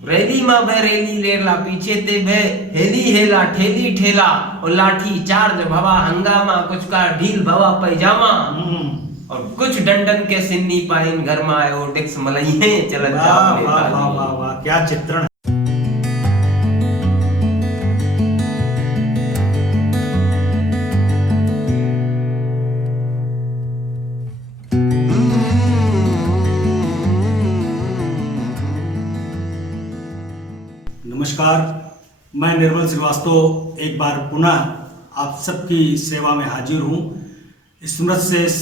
Rally में बरेली लेला पीछे ते बे हेली हेला ठेली ठेला और लाठी चार्ज भवा हंगामा कुछ का ढील भवा पैजामा और कुछ डंडन के सिन्नी पाइन घर में आयो डिक्स मलइहे चलत जाओ वाह वाह वाह वाह वाह, क्या चित्रण। नमस्कार, मैं निर्मल श्रीवास्तव एक बार पुनः आप सबकी सेवा में हाजिर हूँ। स्मृत शेष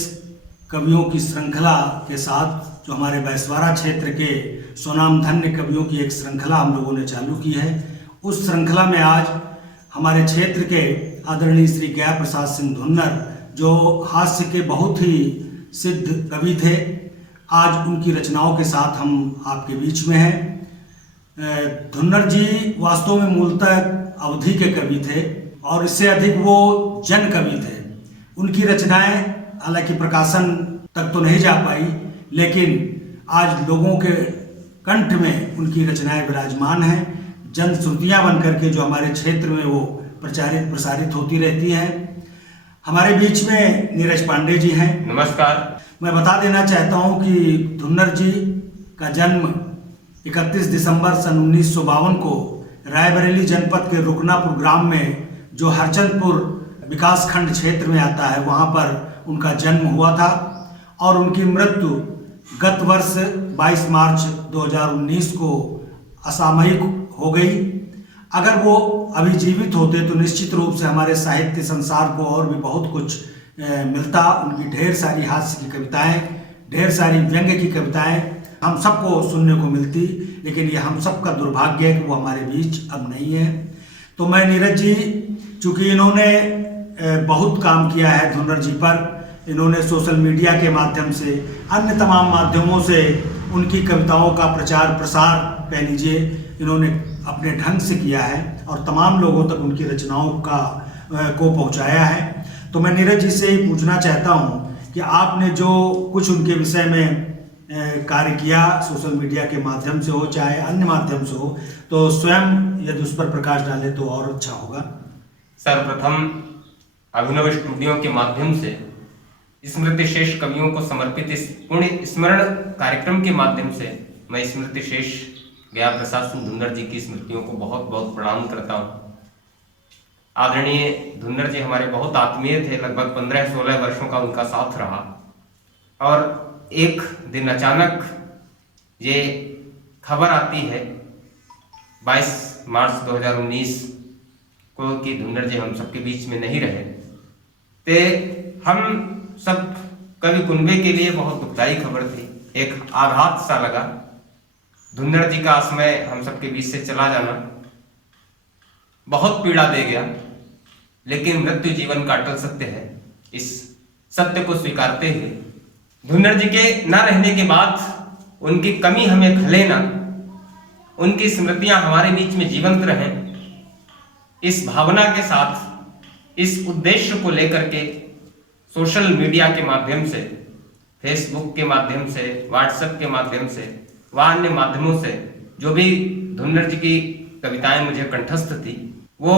कवियों की श्रृंखला के साथ जो हमारे बैसवारा क्षेत्र के स्वनाम धन्य कवियों की एक श्रृंखला हम लोगों ने चालू की है। उस श्रृंखला में आज हमारे क्षेत्र के आदरणीय श्री गया प्रसाद सिंह धुन्नर, जो हास्य के बहुत ही सिद्ध कवि थे, आज उनकी रचनाओं के साथ हम आपके बीच में हैं। धुन्नर जी वास्तव में मूलतः अवधि के कवि थे और इससे अधिक वो जन कवि थे। उनकी रचनाएं हालांकि प्रकाशन तक तो नहीं जा पाई, लेकिन आज लोगों के कंठ में उनकी रचनाएं विराजमान हैं। जन श्रुतियाँ बन करके जो हमारे क्षेत्र में वो प्रसारित होती रहती हैं। हमारे बीच में नीरज पांडे जी हैं। नमस्कार। मैं बता देना चाहता हूँ कि धुन्नर जी का जन्म 31 दिसंबर सन 1952 को रायबरेली जनपद के रुकनापुर ग्राम में, जो हरचंदपुर विकास खंड क्षेत्र में आता है, वहाँ पर उनका जन्म हुआ था और उनकी मृत्यु गत वर्ष 22 मार्च 2019 को असामयिक हो गई। अगर वो अभी जीवित होते तो निश्चित रूप से हमारे साहित्य संसार को और भी बहुत कुछ मिलता। उनकी ढेर सारी हास्य की कविताएं, ढेर सारी व्यंग्य की कविताएं हम सबको सुनने को मिलती, लेकिन ये हम सब का दुर्भाग्य है कि वो हमारे बीच अब नहीं है। तो मैं नीरज जी, चूँकि इन्होंने बहुत काम किया है धुन्नर जी पर, इन्होंने सोशल मीडिया के माध्यम से, अन्य तमाम माध्यमों से उनकी कविताओं का प्रचार प्रसार कह लीजिए, इन्होंने अपने ढंग से किया है और तमाम लोगों तक उनकी रचनाओं को पहुंचाया है। तो मैं नीरज जी से ही पूछना चाहता हूं कि आपने जो कुछ उनके विषय में कार्य किया, सोशल मीडिया के माध्यम से हो चाहे अन्य माध्यम से हो, तो स्वयं यदि उस पर प्रकाश डाले तो और अच्छा होगा। सर्वप्रथम अभिनव स्टूडियो के माध्यम से स्मृति शेष कवियों को समर्पित इस पुण्य स्मरण कार्यक्रम के माध्यम से मैं स्मृति शेष गया प्रसाद सिंह धुन्नर जी की स्मृतियों को बहुत बहुत प्रणाम करता हूँ। आदरणीय धुन्नर जी हमारे बहुत आत्मीय थे। लगभग 15-16 वर्षों का उनका साथ रहा और एक दिन अचानक ये खबर आती है 22 मार्च 2019 को कि धुन्नर जी हम सबके बीच में नहीं रहे। ते हम सब कवि कुनबे के लिए बहुत दुखदायी खबर थी, एक आघात सा लगा। धुन्नर जी का असमय हम सबके बीच से चला जाना बहुत पीड़ा दे गया, लेकिन मृत्यु जीवन का अटल सत्य है। इस सत्य को स्वीकारते हुए धुन्नर जी के न रहने के बाद उनकी कमी हमें खले ना, उनकी स्मृतियां हमारे बीच में जीवंत रहें, इस भावना के साथ, इस उद्देश्य को लेकर के सोशल मीडिया के माध्यम से, फेसबुक के माध्यम से, व्हाट्सएप के माध्यम से व अन्य माध्यमों से जो भी धुन्नर जी की कविताएं मुझे कंठस्थ थी वो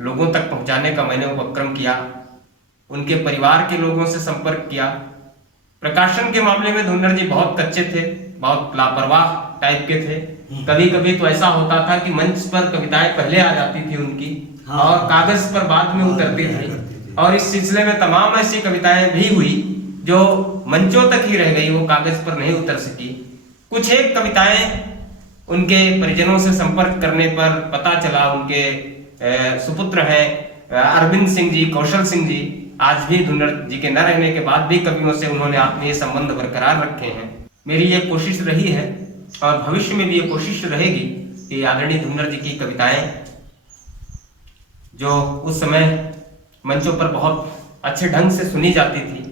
लोगों तक पहुंचाने का मैंने उपक्रम किया। उनके परिवार के लोगों से संपर्क किया। प्रकाशन के मामले में धुन्नर जी बहुत कच्चे थे, बहुत लापरवाह टाइप के थे। कभी कभी तो ऐसा होता था कि मंच पर कविताएं पहले आ जाती थी उनकी, हाँ, और कागज पर बाद में उतरती थी। और इस सिलसिले में तमाम ऐसी कविताएं भी हुई जो मंचों तक ही रह गई, वो कागज पर नहीं उतर सकी। कुछ एक कविताएं उनके परिजनों से संपर्क करने पर पता चला उनके सुपुत्र हैं अरविंद सिंह जी, कौशल सिंह जी, आज भी धुन्नर जी के न रहने के बाद भी कवियों से उन्होंने आत्मीय संबंध बरकरार रखे हैं। मेरी ये कोशिश रही है और भविष्य में भी ये कोशिश रहेगी कि आदरणीय धुन्नर जी की कविताएं जो उस समय मंचों पर बहुत अच्छे ढंग से सुनी जाती थी,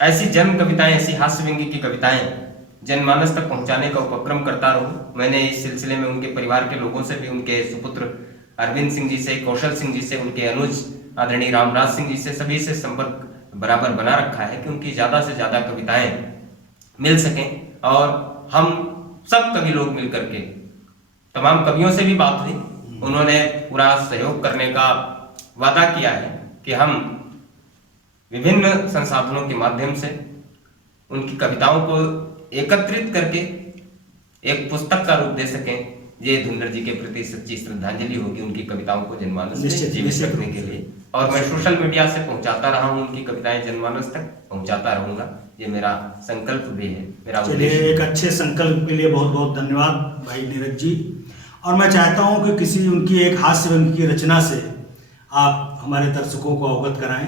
ऐसी जन्म कविताएं, ऐसी हास्य व्यंग्य की कविताएं जनमानस तक पहुंचाने का उपक्रम करता रहूं। मैंने इस सिलसिले में उनके परिवार के लोगों से भी, उनके सुपुत्र अरविंद सिंह जी से, कौशल सिंह जी से, उनके अनुज आदरणीय रामराज सिंह जी से, सभी से संपर्क बराबर बना रखा है कि उनकी ज्यादा से ज्यादा कविताएं मिल सकें और हम सब कवि लोग मिलकर के तमाम कवियों से भी बात हुई, उन्होंने पूरा सहयोग करने का वादा किया है कि हम विभिन्न संसाधनों के माध्यम से उनकी कविताओं को एकत्रित करके एक पुस्तक का रूप दे सकें। ये धुंधर जी के प्रति सच्ची श्रद्धांजलि होगी उनकी कविताओं को जनमानस में जीवित रखने के लिए। और मैं सोशल मीडिया से पहुंचाता रहा हूं, उनकी कविताएं जनमानस तक पहुंचाता रहूंगा, ये मेरा संकल्प भी है, मेरा उद्देश्य। एक अच्छे संकल्प के लिए बहुत बहुत धन्यवाद भाई नीरज जी। और मैं चाहता हूं कि किसी उनकी एक हास्य व्यंग्य की रचना से आप हमारे दर्शकों को अवगत कराएं।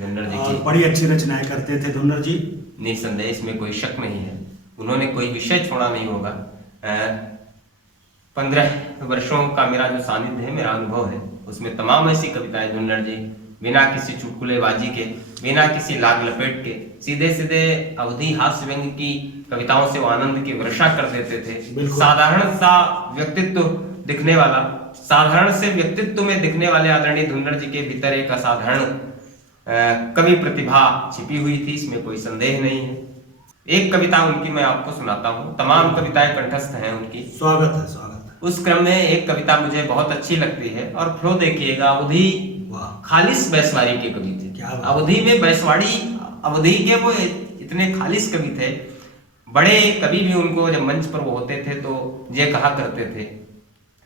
धुंधर जी और की बड़ी अच्छी रचनाएं करते थे धुंधर जी, निसंदेह, इसमें कोई शक नहीं है। उन्होंने कोई विषय छोड़ा नहीं होगा। 15 वर्षों का मेरा जो सानिध्य है, मेरा अनुभव है, उसमें तमाम ऐसी कविताएं धुंधर जी बिना किसी चुटकुलेबाजी के, बिना किसी लाग लपेट के, सीधे सीधे अवधि हास्य व्यंग्य की कविताओं से वो आनंद की वर्षा कर देते थे। साधारण सा व्यक्तित्व दिखने वाला, साधारण से व्यक्तित्व में दिखने वाले आदरणीय धुंधर जी के भीतर एक असाधारण कवि प्रतिभा छिपी हुई थी, इसमें कोई संदेह नहीं है। एक कविता उनकी मैं आपको सुनाता हूँ, तमाम कविताएं कंठस्थ हैं उनकी। स्वागत है, स्वागत है। उस क्रम में एक कविता मुझे बहुत अच्छी लगती है, और फ्लो देखिएगा। अवधि खालिस बैसवारी के कवि थे। अवधि में बैसवाड़ी, अवधि के वो इतने खालिस कवि थे। बड़े कवि भी उनको जब मंच पर वो होते थे तो ये कहा करते थे,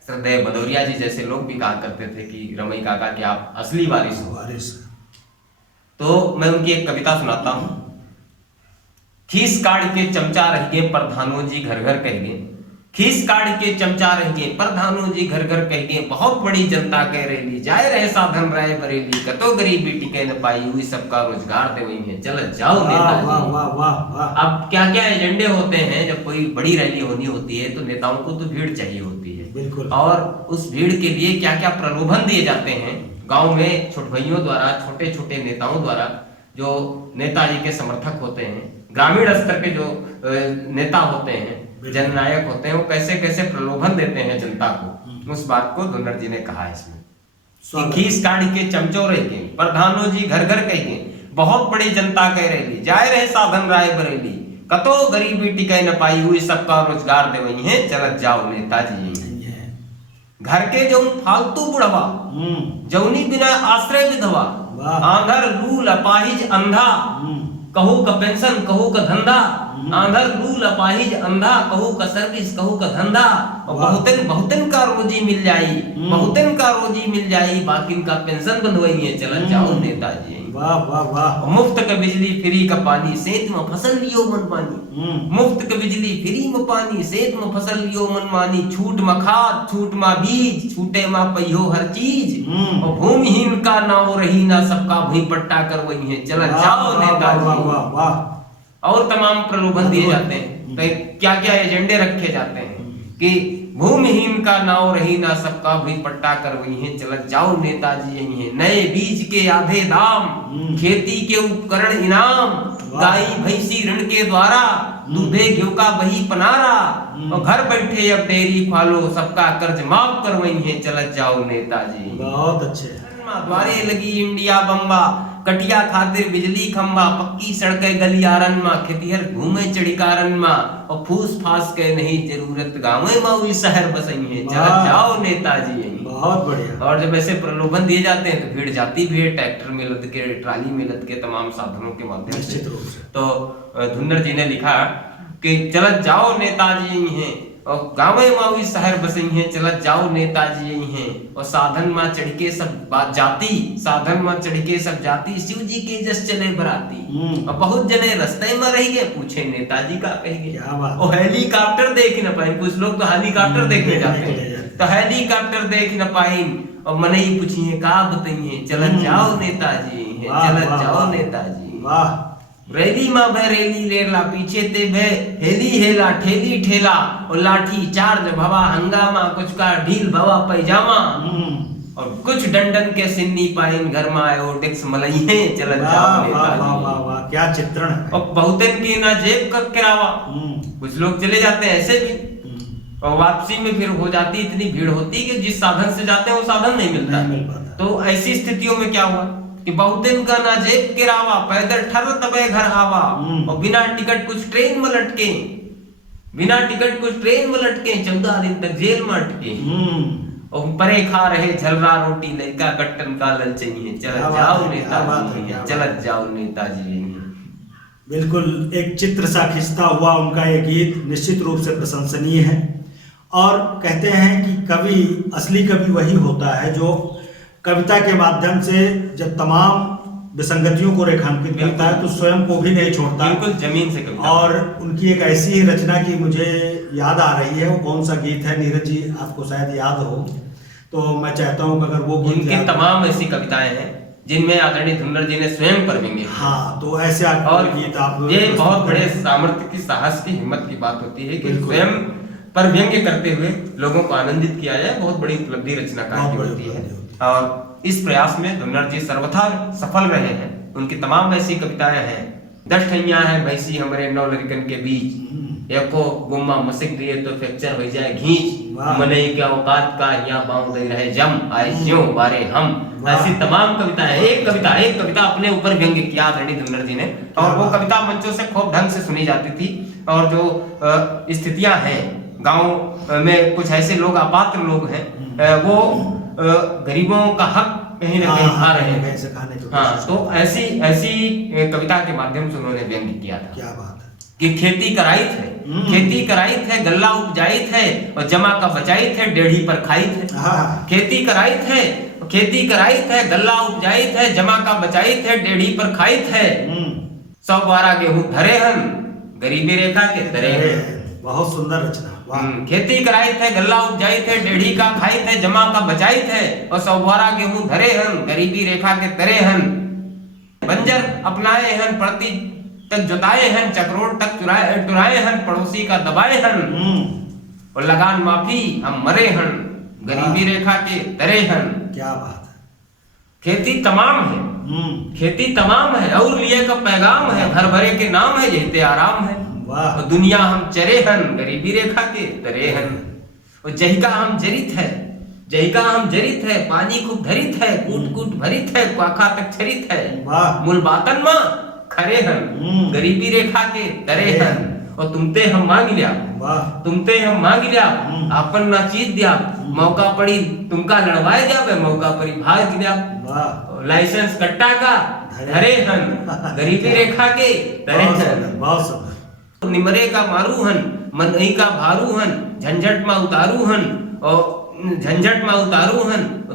श्रद्धेय भदौरिया जी जैसे लोग भी कहा करते थे कि रमई काका कि आप असली वारिस हो। तो मैं उनकी एक कविता सुनाता हूं। खीस काढ़ के चमचा रह गए प्रधानो जी घर घर कह गए, खीस काढ़ के चमचा रह गए प्रधानो जी घर घर कह गए, बहुत बड़ी जनता कह रही जाए रहे साधन राय बरेली, कतो गरीबी टिके न पाई हुई सबका रोजगार दे वही है, चल जाओ नेताजी। अब क्या क्या एजेंडे होते हैं, जब कोई बड़ी रैली होनी होती है तो नेताओं को तो भीड़ चाहिए होती है, बिल्कुल। और उस भीड़ के लिए क्या क्या प्रलोभन दिए जाते हैं गांव में छोटे भाइयों द्वारा, छोटे छोटे नेताओं द्वारा, जो नेताजी के समर्थक होते हैं, ग्रामीण स्तर के जो नेता होते हैं, जननायक होते हैं, वो कैसे कैसे प्रलोभन देते हैं जनता को। उस बात को धुंधर जी ने कहा है इसमें। खीस काढ़ के चमचो रह गए प्रधानो जी घर घर कह गए, बहुत बड़ी जनता कह रही जाए रहे साधन राय बरेली, कतो गरीबी टिके न पाई हुई सबका रोजगार दे वही है, चलत जाओ नेताजी। घर के जो फालतू बुढ़वा, जौनी बिना आश्रय विधवा, आंधर लूल अपाहिज अंधा, कहू का पेंशन कहू का धंधा, आंधर लूल अपाहिज अंधा, कहू का सर्विस कहू का धंधा, और बहुतन बहुतन का रोजी मिल जाई, बहुतन का रोजी मिल जाई, बाकी का पेंशन बंधवाई है, चल जाओ नेताजी। वाह वाह वाह। मुफ्त का बिजली फ्री का पानी, सेत में फसल लियो मनमानी, मुफ्त का बिजली फ्री में पानी, सेत में फसल लियो मनमानी, छूट में खाद छूट में बीज, छूटे में पहियो हर चीज, और भूमिहीन का नाव रही ना सबका भूमि पट्टा कर वही है, चल जाओ नेताजी। और तमाम प्रलोभन दिए जाते हैं, तो क्या क्या एजेंडे रखे जाते हैं कि भूमिहीन का नाव रही ना सबका भूमि पट्टा कर वही है, चल जाओ नेताजी यही है। नए बीज के आधे दाम, खेती के उपकरण इनाम, गाय भैंसी ऋण के द्वारा, दूधे घी का वही पनारा, और घर बैठे अब डेयरी फालो सबका कर्ज माफ कर वही है, चल जाओ नेताजी। बहुत अच्छे। द्वारे लगी इंडिया बम्बा, कटिया खातिर बिजली खंबा, पक्की सड़कें गलियारन में, खेतिहर घूमे चढ़िकारन में, और फूस फास के नहीं जरूरत गाँवे में शहर बसई है, चल जाओ नेताजी। बहुत बढ़िया। और जब ऐसे प्रलोभन दिए जाते हैं तो भीड़ जाती भी है, ट्रैक्टर में लद के, ट्राली में लद के, तमाम साधनों के माध्यम से। तो धुंधर जी ने लिखा कि चल जाओ नेताजी यही हैं, और गाँवे मावी शहर बसई हैं, चलत जाओ नेताजी यही हैं, और साधन मां चढ़ के सब बात जाती, साधन मां चढ़ के सब जाती, शिव जी के जस चले बराती, और बहुत जने रास्ते में रह गए, पूछे नेताजी का कहेंगे, और हेलीकॉप्टर देख न पाए, कुछ लोग तो हेलीकॉप्टर देखने जाते हैं, तो हेलीकॉप्टर देख न पाए, और मनई पूछिए का बताइए, चलत जाओ नेताजी, चलत जाओ नेताजी। वाह। रैली में बरेली लेला, पीछे ते बे हेली हेला, ठेली ठेला, और लाठी चार्ज भवा हंगामा, कुछ का ढील भवा पैजामा, और कुछ डंडन के सिन्नी पाइन घर में आए, और डिक्स मलई है, चल जाओ नेताजी। क्या चित्रण है। और बहुतन की ना जेब का किरावा, कुछ लोग चले जाते हैं ऐसे भी, और वापसी में फिर हो जाती इतनी भीड़ होती कि जिस साधन से जाते हैं वो साधन नहीं मिलता। तो ऐसी स्थितियों में क्या हुआ कि बहुत दिन का ना जेब किरावा, पैदल ठर तबे घर आवा, और बिना टिकट कुछ ट्रेन में लटके, बिना टिकट को ट्रेन में लटके, 14 दिन तक जेल में अटके, और परे खा रहे झलरा रोटी, लड़का गट्टन का ललचनी है, चलत जाओ नेताजी, चलत जाओ नेताजी। बिल्कुल एक चित्र सा खिंचता हुआ उनका ये गीत निश्चित रूप से प्रशंसनीय है। और कहते हैं कि कवि, असली कवि वही होता है जो कविता के माध्यम से जब तमाम विसंगतियों को रेखांकित करता है तो स्वयं को भी नहीं छोड़ता, बिल्कुल जमीन से कविता। और उनकी एक ऐसी रचना की मुझे याद आ रही है, वो कौन सा गीत है नीरज जी, आपको शायद याद हो, तो मैं चाहता हूँ अगर वो गीत, उनकी तमाम ऐसी कविताएं हैं जिनमें आदरणीय धुंधर जी ने स्वयं पर व्यंग्य, हाँ, तो ऐसे और गीत आप, ये बहुत बड़े सामर्थ्य की, साहस की, हिम्मत की बात होती है कि स्वयं पर व्यंग्य करते हुए लोगों को आनंदित किया जाए, बहुत बड़ी उपलब्धि रचनाकार की होती है। और इस प्रयास में धुंधर जी सर्वथा सफल रहे हैं। उनकी तमाम ऐसी कविताएं हैं, 10 ठैया है भैंसी हमारे 9 लड़कन के बीच, एको गुम्मा मसिक दिए तो फ्रैक्चर हो जाए घींच, मनई के औकात का यहाँ बांध दे रहे जम, आए क्यों बारे हम। ऐसी तमाम कविताएं, एक कविता अपने ऊपर व्यंग्य किया आदरणीय धुंधर जी ने, और वो कविता मंचों से खूब ढंग से सुनी जाती थी। और जो स्थितियां हैं गांव में, कुछ ऐसे लोग अपात्र लोग हैं, वो गरीबों का हक कहीं ना कहीं खा रहे हैं, हाँ, तो ऐसी कविता के माध्यम से उन्होंने व्यंग्य किया था। क्या बात है कि खेती कराई थे गल्ला उपजाई थे, और जमा का बचाई थे डेढ़ी पर खाई थे। खेती कराई थे गल्ला उपजाई थे, जमा का बचाई थे डेढ़ी पर खाई थे, 112 गेहूं धरे हन गरीबी रेखा के तरे हन। बहुत सुंदर रचना। खेती कराई थे गल्ला उपजाई थे, डेढ़ी का खाई थे, जमा का बचाई थे, और 112 गेहूं धरे हन गरीबी रेखा के तरे हन। बंजर अपनाए हन पड़ती तक जुताए हन, चक्रोड़ तक टुराए हन, पड़ोसी का दबाए हन, और लगान माफी हम मरे हन गरीबी रेखा के तरे हन। क्या बात है। खेती तमाम है और लिए का पैगाम है, भर भरे के नाम है यही आराम है, और दुनिया हम चरे हन गरीबी रेखा के तरे हन। और जहिका हम जरित है, पानी खूब धरित है, कूट कूट भरित है, पाखा तक छरित है, मूल बातन मां खरे हन गरीबी रेखा के तरे हन। और तुमते हम मांग लिया अपन ना चीज दिया, मौका पड़ी तुमका लड़वाए जावे, मौका पड़ी भाग दिया, लाइसेंस कट्टा का धरे हन गरीबी रेखा के तरे हन। निमरे का मारू हन मनई का भारू हन, झंझट में उतारू हन, और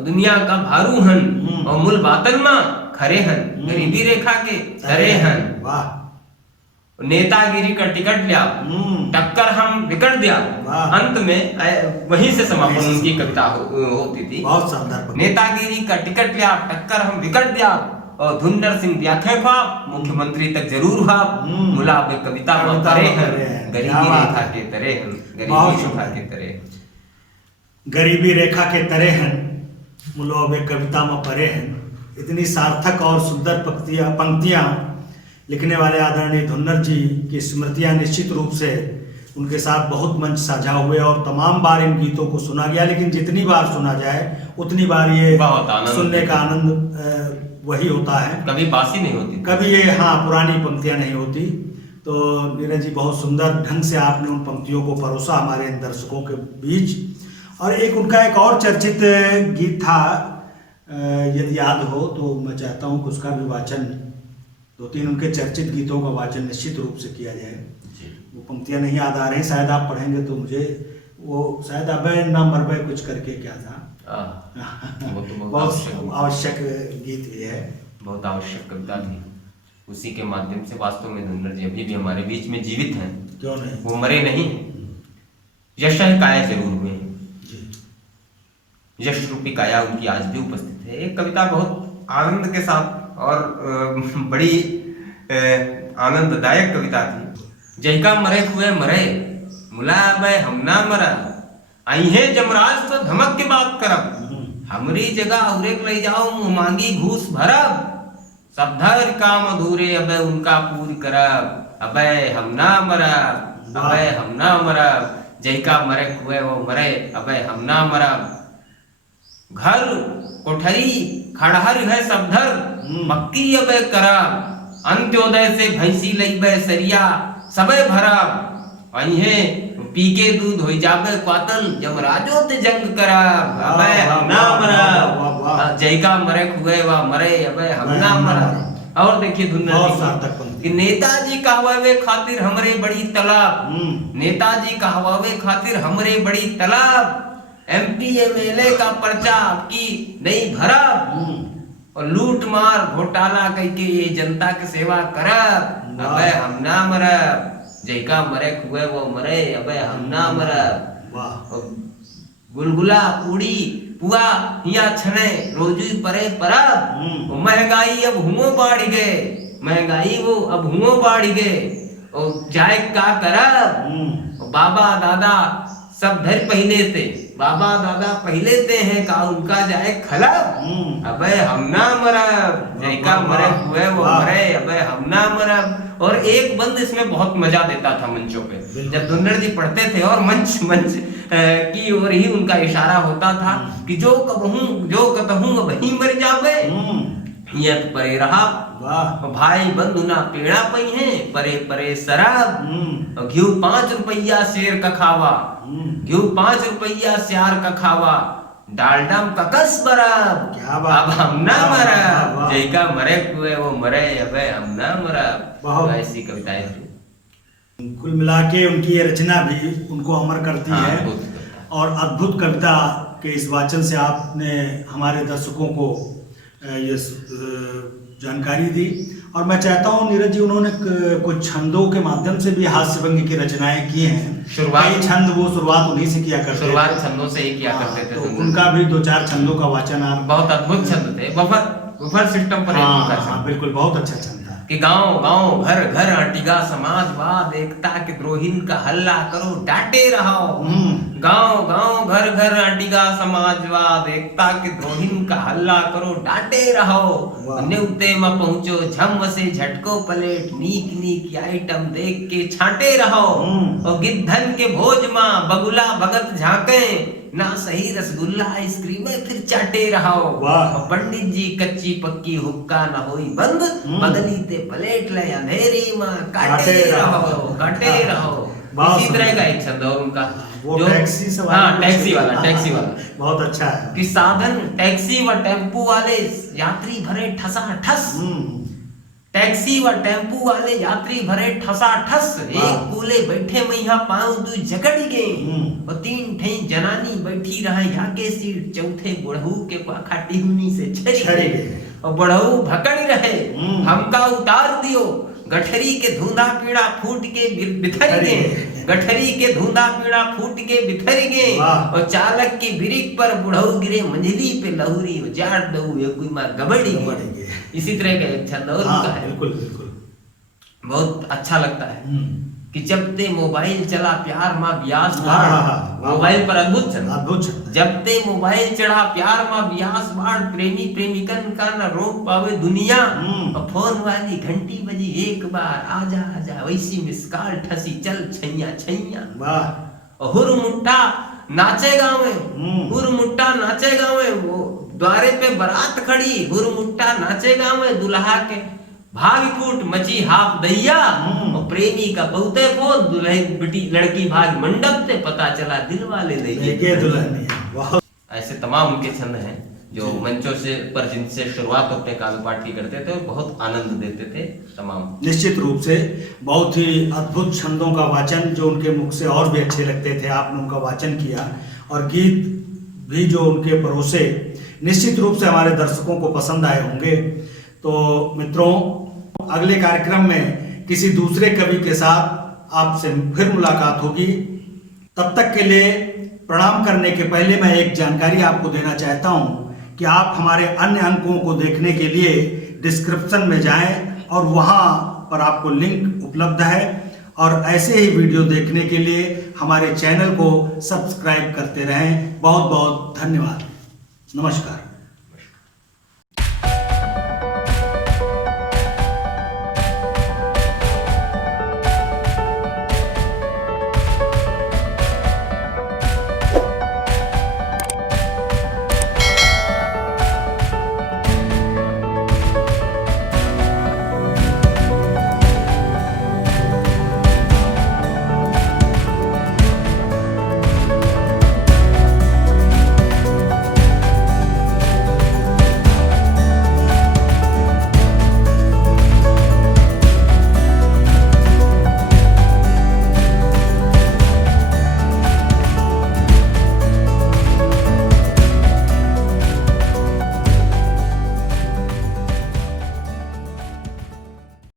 दुनिया का भारू हन, और मूल बातन में खरे हन गरीबी रेखा के तरे हन। नेतागिरी का टिकट लिया, टक्कर हम विकट दिया। अंत में वहीं से समापन उनकी कविता होती थी। बहुत शानदार। नेतागिरी का टिकट लिया, टक्कर हम विकट दिया, और धुंधर सिंह व्याख्या ख्वाब मुख्यमंत्री तक जरूर हुआ, मुलाब कविता में करे हैं गरीबी रेखा के तरे हैं, गरीबी रेखा के तरे, गरीबी रेखा के तरे हैं, मुलाब कविता में परे हैं। इतनी सार्थक और सुंदर पंक्तियां लिखने वाले आदरणीय धुंधर जी की स्मृतियां निश्चित रूप से उनके साथ बहुत मंच साझा हुए, और तमाम बार इन गीतों को सुना गया, लेकिन जितनी बार सुना जाए उतनी बार ये सुनने का आनंद वही होता है, कभी बासी नहीं होती, कभी ये पुरानी पंक्तियां नहीं होती। तो नीरज जी बहुत सुंदर ढंग से आपने उन पंक्तियों को परोसा हमारे दर्शकों के बीच। और उनका एक और चर्चित गीत था, यदि याद हो तो मैं चाहता हूँ कि उसका भी वाचन, 2-3 उनके चर्चित गीतों का वाचन निश्चित रूप से किया जाए। वो पंक्तियां नहीं याद आ रही, शायद आप पढ़ेंगे तो मुझे, वो शायद अबे ना मरबे कुछ करके क्या था, वो तो बहुत आवश्यक गीत ये है, बहुत आवश्यक कविता थी। उसी के माध्यम से वास्तव में धुंधर जी अभी भी हमारे बीच में जीवित हैं, क्यों नहीं, वो मरे नहीं, यशः काया जरूर हुए, यश रूपी काया उनकी आज भी उपस्थित है। एक कविता बहुत आनंद के साथ और बड़ी आनंददायक कविता थी। जहिका मरे हुए मरे, मुला मैं हम ना मरा, आई है जमराज तो धमक के बात करब, हमरी जगह और एक ले जाओ मुँह मांगी घूस भरब, सब धर काम अधूरे अबे उनका पूरी करब, अबे हम ना मरब, अबे हम ना मरब, जहिका मरे हुए वो मरे, अबे हम ना मरब। घर कोठरी खड़हर है सब धर, मक्की अबे करब, अंत्योदय से भैंसी लईबे सरिया सबे भरब, अइहे पी के दूध हो जाबे क्वातल यमराजो ते जंग करा अबे हम ना मरा जय का मरे खुए वा मरे अबे हम ना मरा। और देखिए धुंधर कि नेताजी कहवावे खातिर हमरे बड़ी तलाब, नेताजी कहवावे खातिर हमरे बड़ी तलाब, MP MLA का पर्चा आपकी नहीं भरा और लूट मार घोटाला करके ये जनता की सेवा करब अबे हम ना मरब जय का मरे खुए वो मरे अबे हम ना मरब। गुलगुला पूड़ी पुआ हिया छने रोजी परे परब महंगाई अब हुओ बढ़ गए, महंगाई वो अब हुओ बढ़ गए और जाए का करब। बाबा दादा सब धर पहले थे, बाबा दादा पहले ते हैं का उनका जाए खलब अबे हम ना मरब जय का मरे हुए वो मरे अबे हम ना मरब। और एक बंद इसमें बहुत मजा देता था मंचों पे, जब धुंधर जी पढ़ते थे और मंच की ओर ही उनका इशारा होता था कि जो कतहूं वही मर जावे नियत परे रहा भाई बंधु ना पेड़ा पई है परे परे शराब घिउ 5 रुपया शेर का खावा, घिउ 5 रुपया श्यार का खावा, डालडम का कस बराब क्या अब हम ना मरब जय का मरे हुए वो मरे अबे हम ना मरब। ऐसी कविताएं थी। कुल मिला के उनकी ये रचना भी उनको अमर करती है और अद्भुत कविता के इस वाचन से आपने हमारे दर्शकों को ये जानकारी दी। और मैं चाहता हूँ नीरज जी उन्होंने कुछ छंदों के माध्यम से भी हास्य व्यंग्य की रचनाएं की हैं। शुरुआत छंद वो शुरुआत उन्हीं से किया करते, शुरुआत छंदों से ही किया करते थे। तो उनका भी 2-4 छंदों का वाचन आप बहुत अद्भुत छंद थे, बफर सिस्टम पर बिल्कुल बहुत अच्छा छंद था कि गांव गांव घर घर अटिगा समाजवाद एकता के द्रोहिन का हल्ला करो डांटे रहो, गांव गांव घर घर अटिगा समाजवाद एकता के द्रोहिन का हल्ला करो डांटे रहो, न्यूते में पहुंचो झम से झटको प्लेट नीक नीक आइटम देख के छांटे रहो और गिद्धन के भोज मां बगुला भगत झांके ना सही रसगुल्ला आइसक्रीम फिर चाटे रहो, पंडित जी कच्ची पक्की हुक्का न होई बंद बदली ते प्लेट ले अंधेरी मां काटे रहो। इसी तरह का एक छंद और उनका जो टैक्सी वाला बहुत अच्छा है कि साधन टैक्सी व टेम्पू वाले यात्री भरे ठसा ठस, टैक्सी व टेम्पू वाले यात्री भरे ठसा ठस, एक कूले बैठे मैया पांव दू जकड़ गए और 3 ठे जनानी बैठी रहे आगे सीट, चौथे बुढ़ऊ के पाखा टिहनी से छड़ी और बुढ़ऊ भकड़ी रहे हमका उतार दियो, गठरी के धुंधा पीड़ा फूट के बिथर गए, गठरी के धुंधा पीड़ा फूट के बिथर गए और चालक की ब्रेक पर बुढ़ऊ गिरे मंझली पे लहुरी जाड़ दऊ ये कोई मार गबड़ी गए। इसी तरह का एक छंद और उनका है बिल्कुल बिल्कुल बहुत अच्छा लगता है कि जब ते मोबाइल चला प्यार माँ ब्यास बाढ़, मोबाइल पर अद्भुत छंद, जब ते मोबाइल चढ़ा प्यार माँ ब्यास बाढ़, प्रेमी प्रेमिकन का न रोक पावे दुनिया और फोन वाली घंटी बजी एक बार आजा आजा वैसी मिस कॉल ठसी चल छैया छैया और हुर मुट्ठा नाचे गावे, हुर मुट्ठा नाचे गावे, वो द्वारे पे बारात खड़ी हुर मुट्ठा नाचे गावे, दुल्हा के भाग कूट मची हाफ दैया और प्रेमी का बहुते फोन दुल्हन बेटी लड़की भाग मंडप से पता चला दिल वाले लेके दुल्हनिया। ऐसे तमाम उनके छंद हैं जो मंचों से पर जिनसे शुरुआत अपने काव्य पाठ की करते थे और बहुत आनंद देते थे तमाम। निश्चित रूप से बहुत ही अद्भुत छंदों का वाचन जो उनके मुख से और भी अच्छे लगते थे, आपने उनका वाचन किया और गीत भी जो उनके परोसे निश्चित रूप से हमारे दर्शकों को पसंद आए होंगे। तो मित्रों अगले कार्यक्रम में किसी दूसरे कवि के साथ आपसे फिर मुलाकात होगी। तब तक के लिए प्रणाम करने के पहले मैं एक जानकारी आपको देना चाहता हूं कि आप हमारे अन्य अंकों को देखने के लिए डिस्क्रिप्शन में जाएं और वहां पर आपको लिंक उपलब्ध है और ऐसे ही वीडियो देखने के लिए हमारे चैनल को सब्सक्राइब करते रहें। बहुत बहुत धन्यवाद। नमस्कार।